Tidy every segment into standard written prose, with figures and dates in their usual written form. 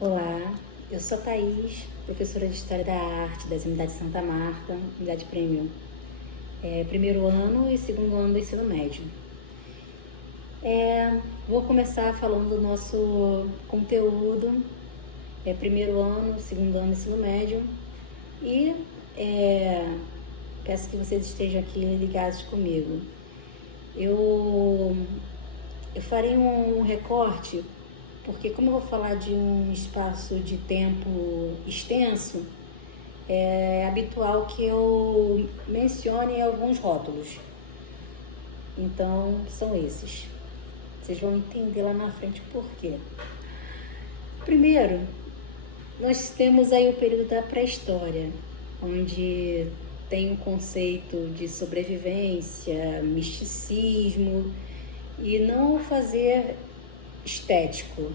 Olá, eu sou a Thaís, professora de História da Arte das Unidades Santa Marta, Unidade Prêmio, primeiro ano e segundo ano do ensino médio. Vou começar falando do nosso conteúdo, primeiro ano, segundo ano do ensino médio, e peço que vocês estejam aqui ligados comigo. Eu farei um recorte, porque como eu vou falar de um espaço de tempo extenso, é habitual que eu mencione alguns rótulos. Então, são esses. Vocês vão entender lá na frente por quê. Primeiro, nós temos aí o período da pré-história, onde tem o conceito de sobrevivência, misticismo e não fazer estético.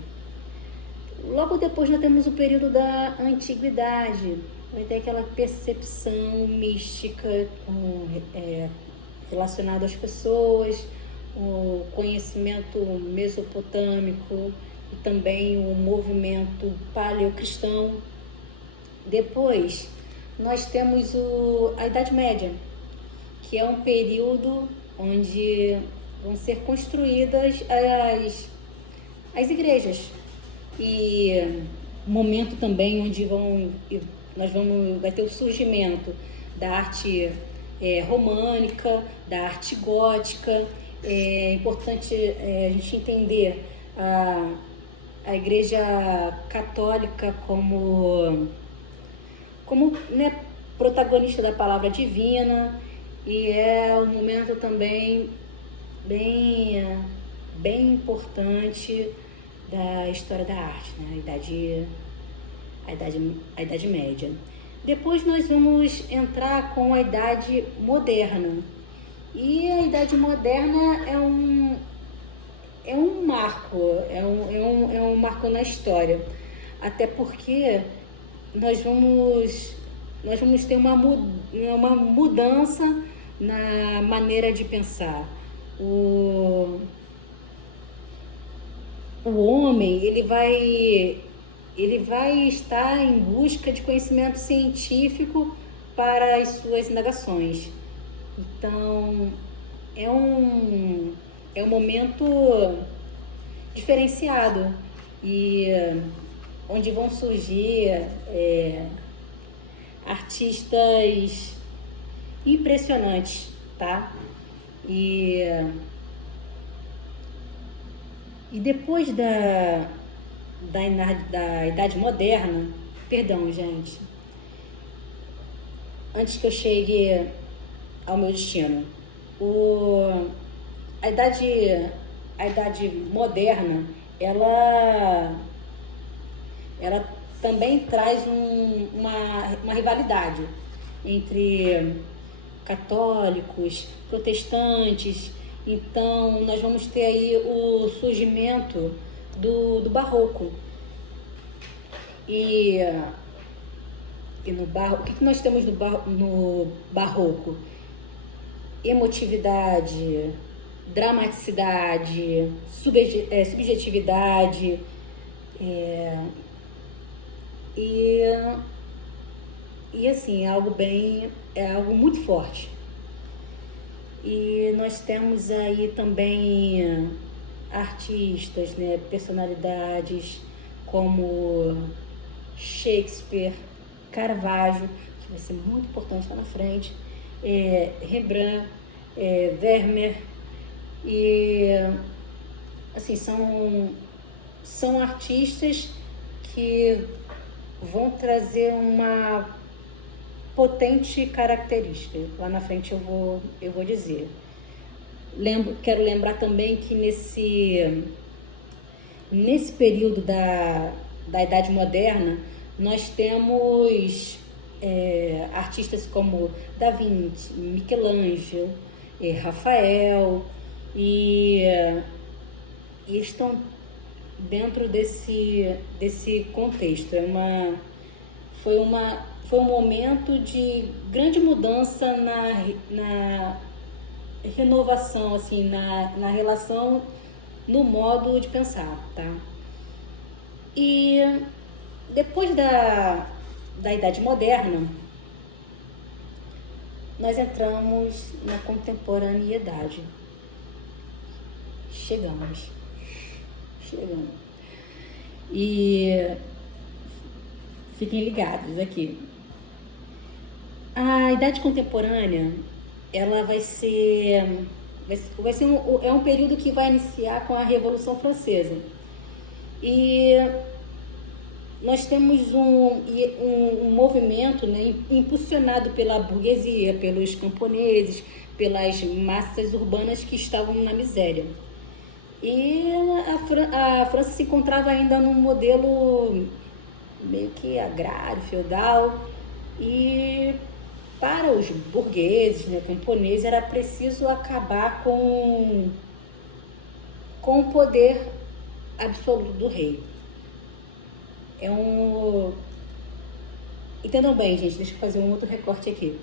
Logo depois nós temos o período da antiguidade, onde tem aquela percepção mística relacionada às pessoas, o conhecimento mesopotâmico e também o movimento paleocristão. Depois nós temos a Idade Média, que é um período onde vão ser construídas as igrejas, e momento também onde vai ter o surgimento da arte românica, da arte gótica. É importante a gente entender a Igreja Católica como protagonista da palavra divina, e é um momento também bem importante da história da arte, né? A Idade Média. Depois nós vamos entrar com a Idade Moderna. E a Idade Moderna é um marco, é um marco na história. Até porque nós vamos ter uma mudança na maneira de pensar. O homem, ele vai estar em busca de conhecimento científico para as suas indagações. Então, é um momento diferenciado, e onde vão surgir artistas impressionantes, tá? E depois da Idade Moderna, perdão, gente, antes que eu chegue ao meu destino, a Idade Moderna, ela também traz uma rivalidade entre católicos, protestantes. Então, nós vamos ter aí o surgimento do Barroco. E no Barroco, o que nós temos no Barroco? Emotividade, dramaticidade, subjetividade, e assim, é algo muito forte. E nós temos aí também artistas, né, personalidades como Shakespeare, Caravaggio, que vai ser muito importante lá na frente, Rembrandt, Vermeer, e assim, são artistas que vão trazer uma potente característica. Lá na frente eu vou dizer. Quero lembrar também que nesse período da Idade Moderna, nós temos artistas como Da Vinci, Michelangelo, Rafael, e estão dentro desse contexto. Foi um momento de grande mudança na renovação, assim, na relação, no modo de pensar, tá? E depois da Idade Moderna, nós entramos na contemporaneidade. Chegamos. E fiquem ligados aqui. A Idade Contemporânea, ela vai ser um período que vai iniciar com a Revolução Francesa. E nós temos um movimento, né, impulsionado pela burguesia, pelos camponeses, pelas massas urbanas que estavam na miséria. E a França se encontrava ainda num modelo meio que agrário, feudal, e para os burgueses, né, camponeses, era preciso acabar com o poder absoluto do rei. Entendam bem, gente, deixa eu fazer um outro recorte aqui.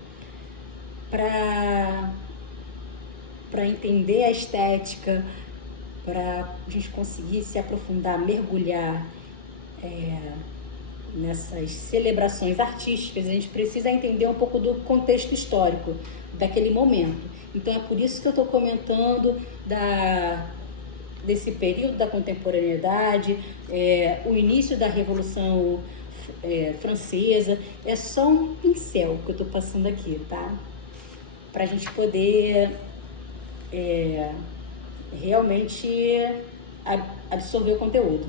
Para entender a estética, para a gente conseguir se aprofundar, mergulhar nessas celebrações artísticas, a gente precisa entender um pouco do contexto histórico daquele momento. Então é por isso que eu estou comentando desse período da contemporaneidade, o início da Revolução Francesa. É só um pincel que eu estou passando aqui, tá? Para a gente poder realmente absorver o conteúdo.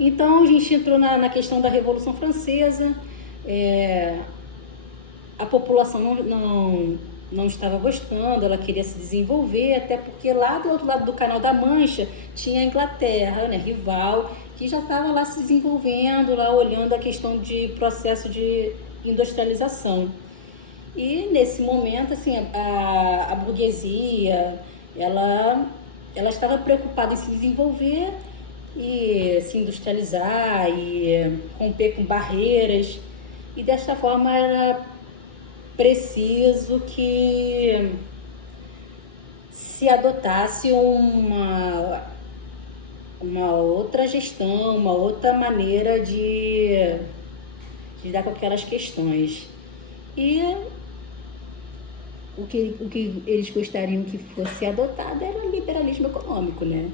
Então a gente entrou na questão da Revolução Francesa. A população não estava gostando, ela queria se desenvolver, até porque lá do outro lado do Canal da Mancha tinha a Inglaterra, né, rival, que já estava lá se desenvolvendo, lá olhando a questão de processo de industrialização. E nesse momento, assim, a burguesia, ela estava preocupada em se desenvolver e se industrializar e romper com barreiras, e dessa forma era preciso que se adotasse uma outra gestão, uma outra maneira de lidar com aquelas questões. E o que eles gostariam que fosse adotado era o liberalismo econômico, né?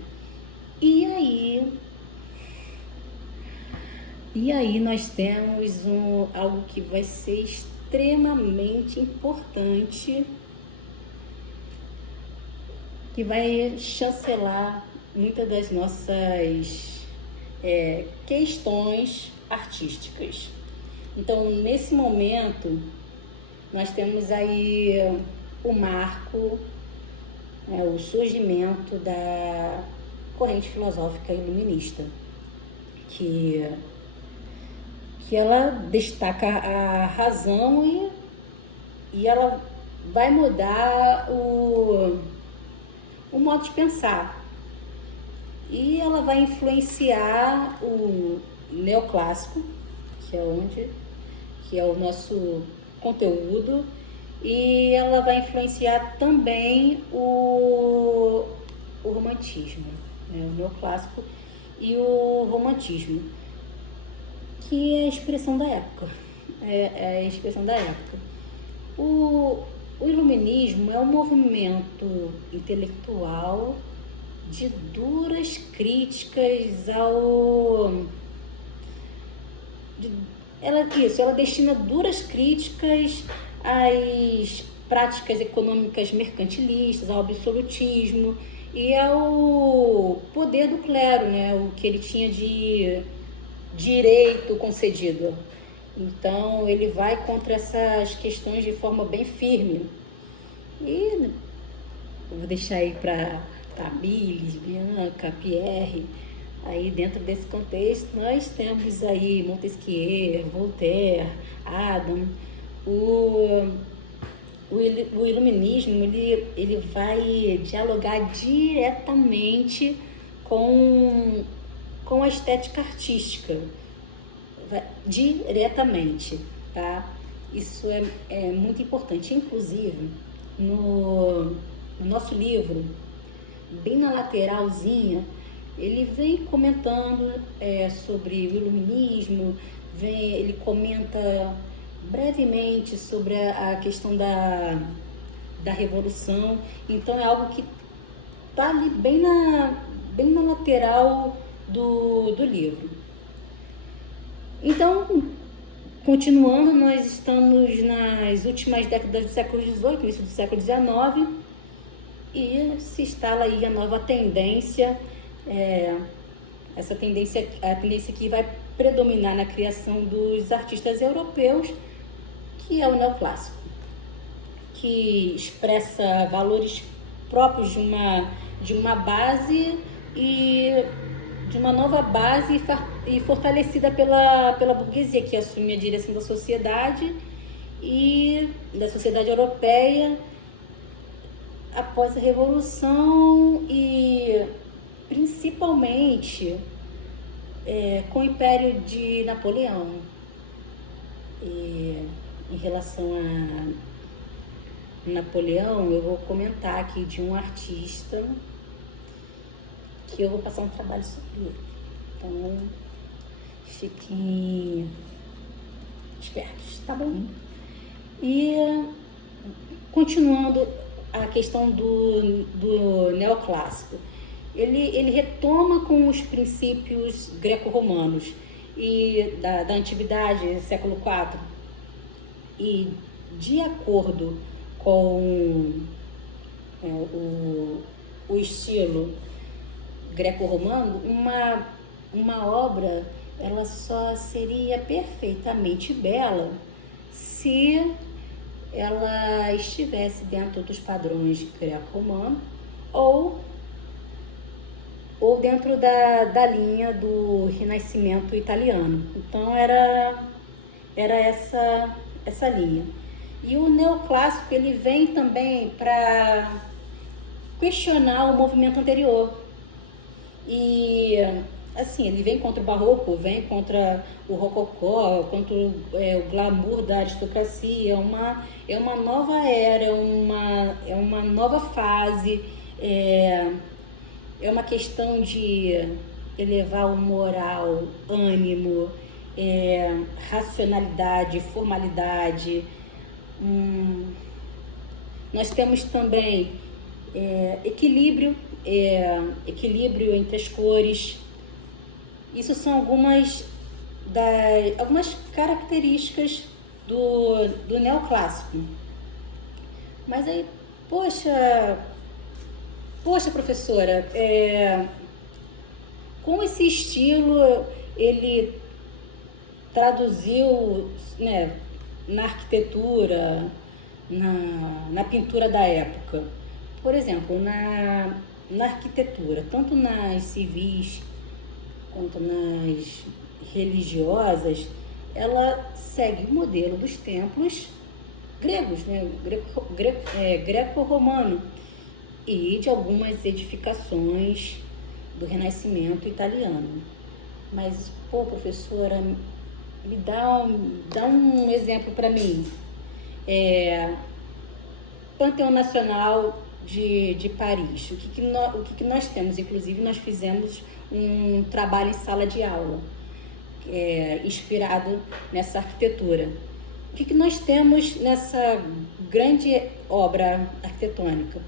E aí nós temos algo que vai ser extremamente importante, que vai chancelar muitas das nossas questões artísticas. Então, nesse momento, nós temos aí o marco, o surgimento da corrente filosófica iluminista, que ela destaca a razão e ela vai mudar o modo de pensar. E ela vai influenciar o neoclássico, que é o nosso conteúdo, e ela vai influenciar também o romantismo, né? O neoclássico e o romantismo, que é a expressão da época. É a expressão da época. O iluminismo é um movimento intelectual de duras críticas ela destina duras críticas às práticas econômicas mercantilistas, ao absolutismo e ao poder do clero, né? O que ele tinha de direito concedido. Então ele vai contra essas questões de forma bem firme. E eu vou deixar aí para Tamires, Bianca, Pierre. Aí dentro desse contexto nós temos aí Montesquieu, Voltaire, Adam. O iluminismo ele vai dialogar diretamente com a estética artística, diretamente, tá? Isso é muito importante. Inclusive, no nosso livro, bem na lateralzinha, ele vem comentando sobre o iluminismo, ele comenta brevemente sobre a questão da revolução. Então é algo que está ali bem na lateral do livro. Então, continuando, nós estamos nas últimas décadas do século XVIII, início do século XIX, e se instala aí a nova tendência, a tendência que vai predominar na criação dos artistas europeus, que é o neoclássico, que expressa valores próprios de uma base e de uma nova base e fortalecida pela burguesia, que assume a direção da sociedade e da sociedade europeia após a Revolução, e principalmente com o Império de Napoleão. E, em relação a Napoleão, eu vou comentar aqui de um artista que eu vou passar um trabalho sobre ele. Então, fiquem espertos, tá bom? E, continuando a questão do neoclássico, ele retoma com os princípios greco-romanos e da antiguidade, século IV, e de acordo com o estilo greco-romano, uma obra ela só seria perfeitamente bela se ela estivesse dentro dos padrões greco-romano ou dentro da linha do Renascimento italiano. Então era essa linha. E o neoclássico ele vem também para questionar o movimento anterior. E assim, ele vem contra o barroco, vem contra o rococó, contra o glamour da aristocracia. É uma nova era, é uma nova fase, é uma questão de elevar o moral, ânimo, racionalidade, formalidade. Nós temos também equilíbrio entre as cores. Isso são algumas características do neoclássico. Mas aí, poxa professora, como esse estilo ele traduziu, né, na arquitetura, na pintura da época? Por exemplo, na arquitetura, tanto nas civis quanto nas religiosas, ela segue o modelo dos templos gregos, né, greco-romano, e de algumas edificações do Renascimento italiano. Mas, professora, me dá um exemplo para mim. Panteão Nacional de Paris. O que nós temos? Inclusive, nós fizemos um trabalho em sala de aula, inspirado nessa arquitetura. O que nós temos nessa grande obra arquitetônica?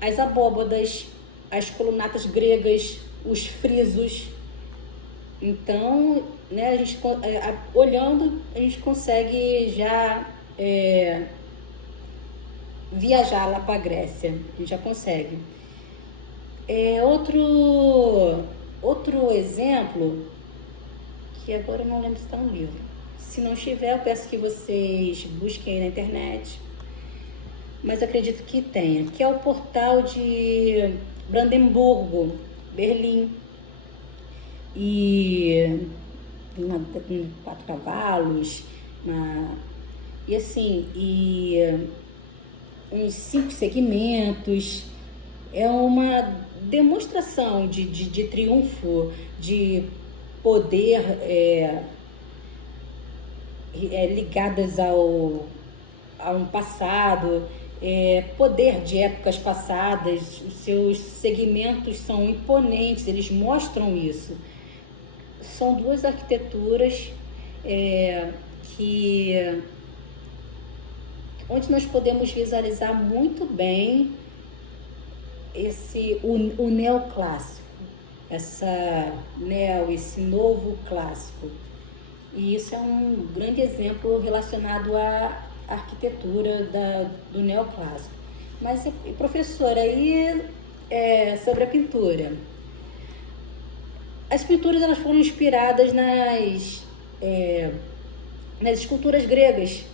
As abóbadas, as colunatas gregas, os frisos. Então, né, a gente, olhando, a gente consegue já viajar lá para a Grécia. A gente já consegue. Outro exemplo, que agora eu não lembro se está no livro. Se não estiver, eu peço que vocês busquem aí na internet. Mas acredito que tenha, que é o portal de Brandemburgo, Berlim. E tem 4 cavalos, e assim, uns 5 segmentos. É uma demonstração de triunfo, de poder ligadas a um passado. poder de épocas passadas, os seus segmentos são imponentes, eles mostram isso. São duas arquiteturas que onde nós podemos visualizar muito bem o neoclássico, esse novo clássico. E isso é um grande exemplo relacionado à arquitetura do neoclássico. Mas, professora, aí sobre a pintura. As pinturas elas foram inspiradas nas esculturas gregas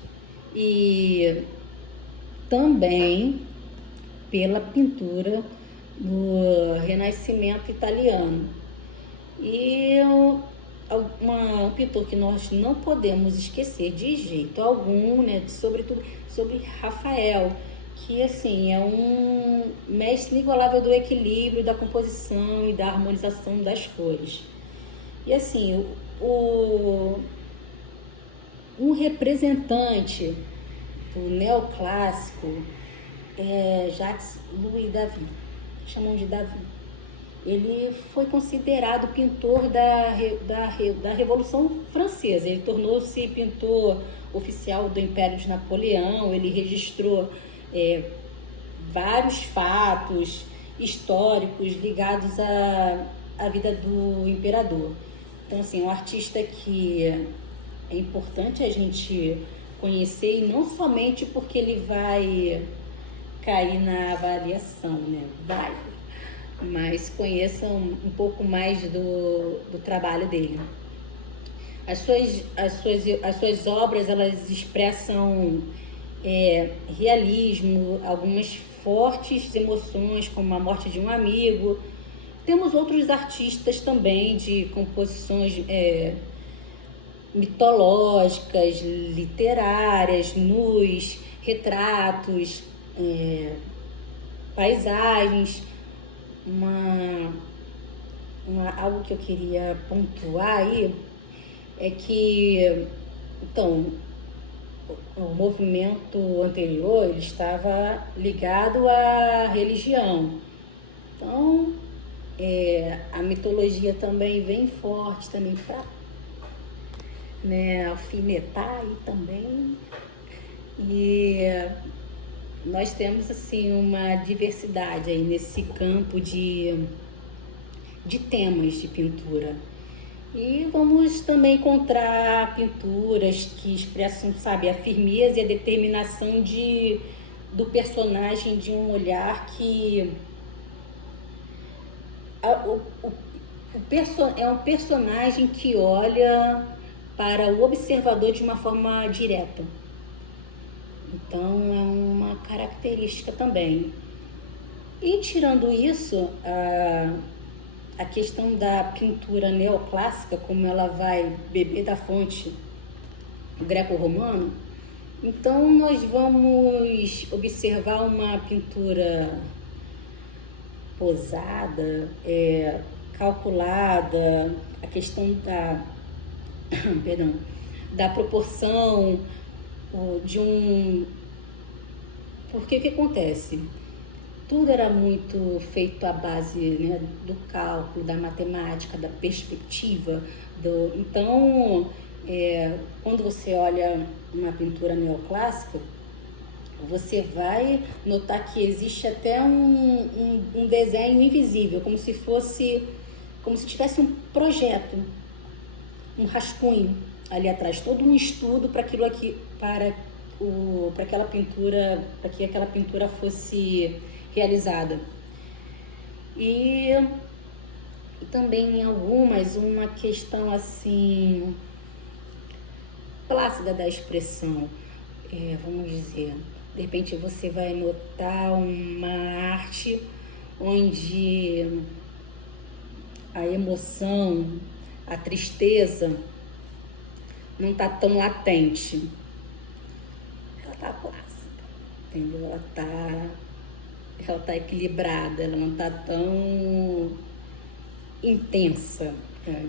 e também pela pintura do Renascimento italiano. E um pintor que nós não podemos esquecer de jeito algum, né, sobretudo sobre Rafael, que assim é um mestre inigualável do equilíbrio, da composição e da harmonização das cores. E assim, um representante do neoclássico é Jacques-Louis David, chamam de David. Ele foi considerado pintor da Revolução Francesa. Ele tornou-se pintor oficial do Império de Napoleão. Ele registrou vários fatos históricos ligados à vida do imperador. Então, assim, é um artista que é importante a gente conhecer, e não somente porque ele vai cair na avaliação, né? Mas conheçam um pouco mais do trabalho dele. As suas obras, elas expressam realismo, algumas fortes emoções, como a morte de um amigo. Temos outros artistas também de composições mitológicas, literárias, nus, retratos, paisagens. Algo que eu queria pontuar aí é que, então, o movimento anterior ele estava ligado à religião. Então, a mitologia também vem forte também para alfinetar aí também. E nós temos assim uma diversidade aí nesse campo de temas de pintura. E vamos também encontrar pinturas que expressam, sabe, a firmeza e a determinação do personagem, de um olhar que é um personagem que olha para o observador de uma forma direta. Então, é uma característica também. E tirando isso, a questão da pintura neoclássica, como ela vai beber da fonte greco-romana, então nós vamos observar uma pintura posada, calculada, a questão da proporção, porque o que acontece? Tudo era muito feito à base, né, do cálculo, da matemática, da perspectiva. Então, quando você olha uma pintura neoclássica, você vai notar que existe até um desenho invisível, como se tivesse um projeto, um rascunho ali atrás, todo um estudo para aquilo aqui, para que aquela pintura fosse realizada. E também em algumas, uma questão assim plácida da expressão, vamos dizer, de repente você vai notar uma arte onde a emoção, a tristeza não está tão latente, ela está plácida, entendeu? Ela tá equilibrada, ela não está tão intensa, né?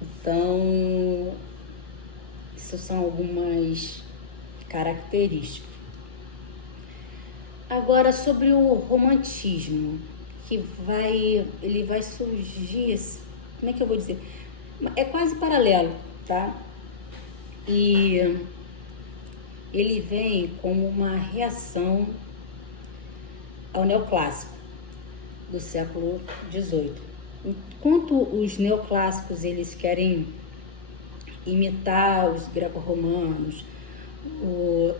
Então, isso são algumas características. Agora, sobre o romantismo, ele vai surgir, como é que eu vou dizer? É quase paralelo, tá? E ele vem como uma reação ao neoclássico do século XVIII. Enquanto os neoclássicos eles querem imitar os greco-romanos, o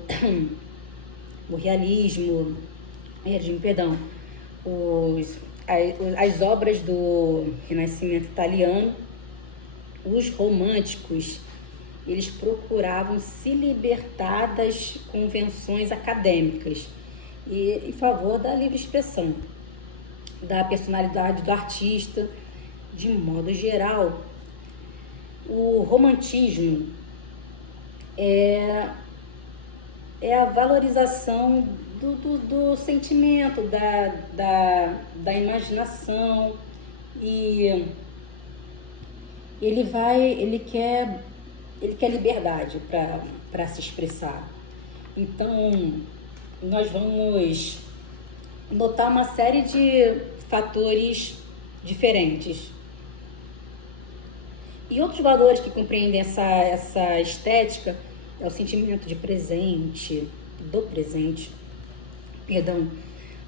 realismo, perdão, as obras do Renascimento italiano, os românticos eles procuravam se libertar das convenções acadêmicas e em favor da livre expressão, da personalidade do artista. De modo geral, o romantismo é a valorização do sentimento, da imaginação, e ele quer liberdade para se expressar. Então, nós vamos notar uma série de fatores diferentes. E outros valores que compreendem essa estética é o sentimento de presente,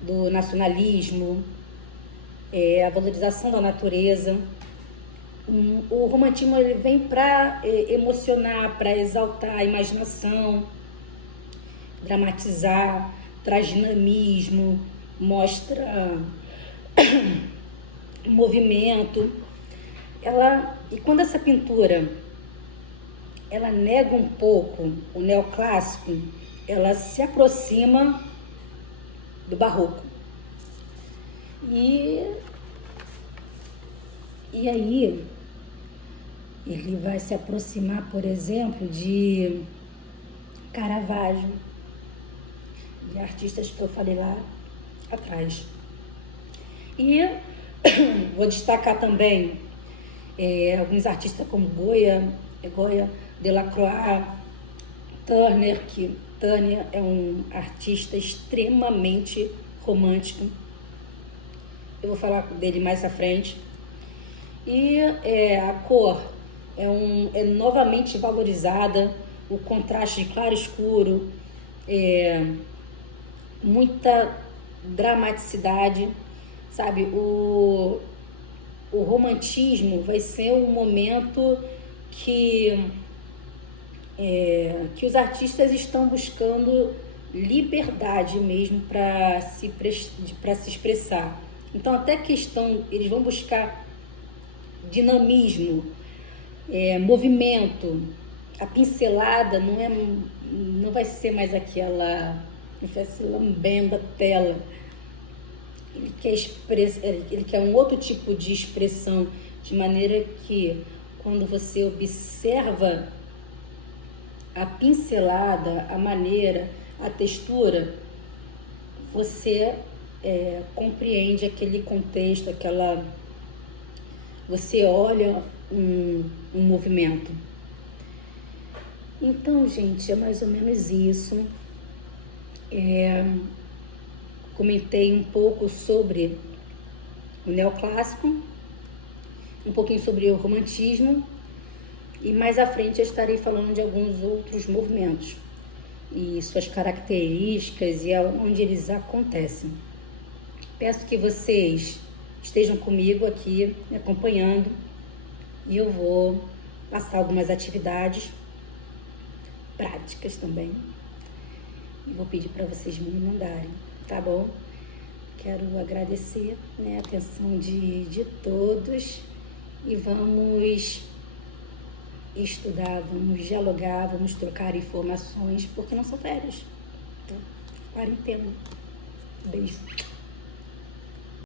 do nacionalismo, a valorização da natureza. O romantismo ele vem para emocionar, para exaltar a imaginação, dramatizar, traz dinamismo, mostra movimento. E quando essa pintura ela nega um pouco o neoclássico, ela se aproxima do barroco. E aí ele vai se aproximar, por exemplo, de Caravaggio, de artistas que eu falei lá atrás. E vou destacar também alguns artistas como Goya, Delacroix, Turner, que Turner é um artista extremamente romântico. Eu vou falar dele mais à frente. E a cor é novamente valorizada, o contraste de claro e escuro, muita dramaticidade, sabe? O romantismo vai ser um momento que os artistas estão buscando liberdade mesmo para se expressar. Então, até eles vão buscar dinamismo, movimento. A pincelada não vai ser mais aquela, não vai ser lambendo a tela. Ele quer um outro tipo de expressão, de maneira que quando você observa a pincelada, a maneira, a textura, você compreende aquele contexto, você olha um movimento. Então, gente, é mais ou menos isso. Comentei um pouco sobre o neoclássico, um pouquinho sobre o romantismo, e mais à frente eu estarei falando de alguns outros movimentos e suas características e onde eles acontecem. Peço que vocês estejam comigo aqui, me acompanhando, e eu vou passar algumas atividades práticas também, e vou pedir para vocês me mandarem, tá bom? Quero agradecer a atenção de todos, e vamos estudar, vamos dialogar, vamos trocar informações, porque não são férias, tá? Quarentena. Beijo.